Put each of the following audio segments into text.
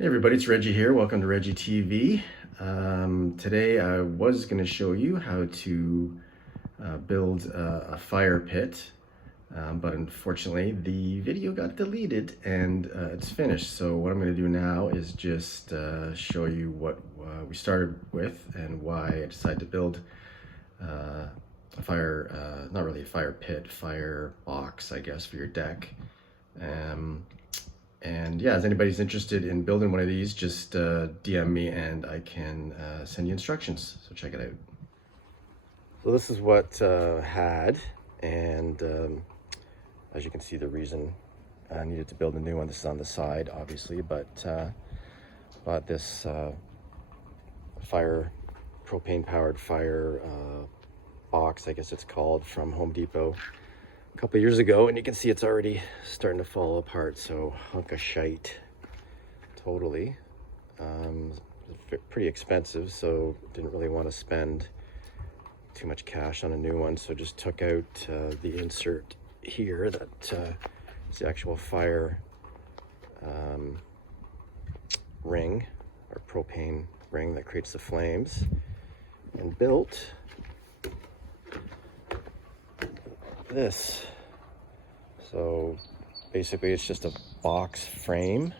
Hey everybody, it's Reggie here. Welcome to redgtv. Today I was going to show you how to build a fire pit, but unfortunately the video got deleted and it's finished. So what I'm going to do now is just show you what we started with and why I decided to build a fire, not really a fire pit, fire box, I guess, for your deck. And yeah, if anybody's interested in building one of these, just DM me and I can send you instructions. So check it out. So this is what I had, and as you can see, the reason I needed to build a new one. This is on the side, obviously, but bought this propane-powered fire box, I guess it's called, from Home Depot a couple of years ago, and you can see it's already starting to fall apart. So hunk of shite, totally. Pretty expensive, so didn't really want to spend too much cash on a new one, so just took out the insert here that is the actual fire ring, or propane ring that creates the flames, and built this. So basically it's just a box frame,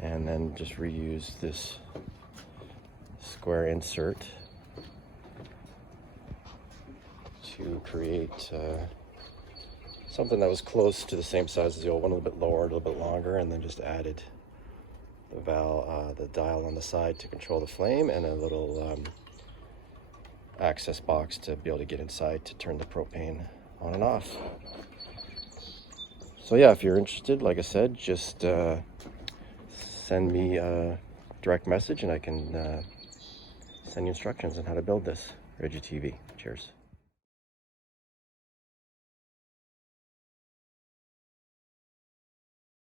and then just reuse this square insert to create something that was close to the same size as the old one, a little bit lower, a little bit longer, and then just added the dial on the side to control the flame, and a little access box to be able to get inside to turn the propane on and off. So yeah, if you're interested, like I said, just send me a direct message and I can send you instructions on how to build this. redgtv. Cheers.